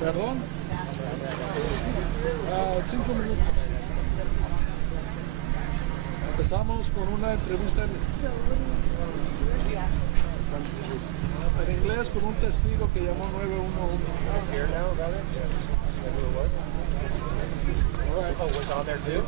Perdón. 5 minutos. Empezamos con una entrevista en inglés con un testigo que llamó 911. Oh, was on there too?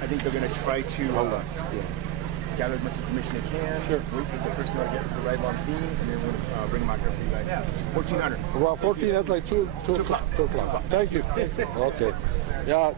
I think they're going to try to gather as much information they can. Sure. Wait for the person to arrive on scene, and then we'll bring them out here for you guys. Yeah. 1400. Well, 14, that's like 2 o'clock. 2 o'clock. Thank you. Okay. Yeah.